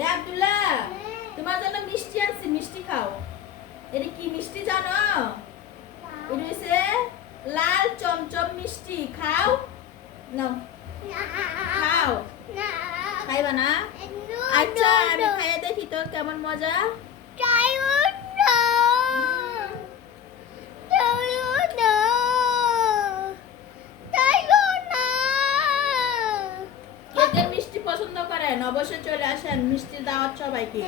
এ আব্দুল্লাহ, তোমার জন্য মিষ্টি আনছি, মিষ্টি খাও। এটা কি মিষ্টি জানো? এটা হচ্ছে লাল চমচম মিষ্টি, খাও। নাও খাও। খাইবা না? আচ্ছা আমি খাইয়ে দেখি তো কেমন মজা। কে কে মিষ্টি পছন্দ করেন অবশ্যই চলে আসেন, মিষ্টির দাওয়াত সবাইকে।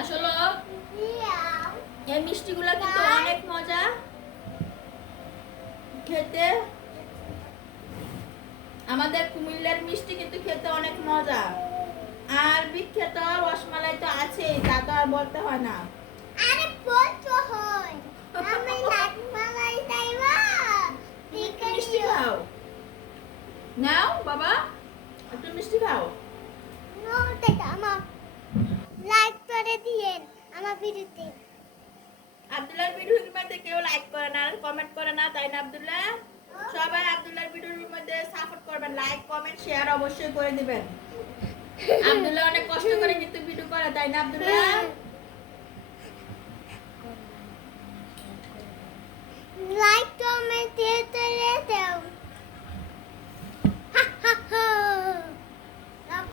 আসলে এই মিষ্টিগুলো কিন্তু অনেক মজা খেতে। আমাদের কুমিল্লার মিষ্টি কিন্তু খেতে অনেক মজা। আর বিখ্যাত রসমালাই তো আছেই, তা তো আর বলতে হয় না। আরে বলতে হয় আমি রসমালাই চাইবা একটু মিষ্টি খাও। নাও বাবা, একটু মিষ্টি খাও। নোটা আমার লাইক করে দিয়েন আমার ভিডিওতে। আব্দুল্লাহর ভিডিওর মধ্যে কেউ লাইক করে না আর কমেন্ট করে না, তাই না আব্দুল্লাহ? সবাই আব্দুল্লাহর ভিডিওর মধ্যে সাপোর্ট করবেন, লাইক কমেন্ট শেয়ার অবশ্যই করে দিবেন। আব্দুল্লাহ অনেক কষ্ট করে কিন্তু ভিডিও করে, তাই না আব্দুল্লাহ?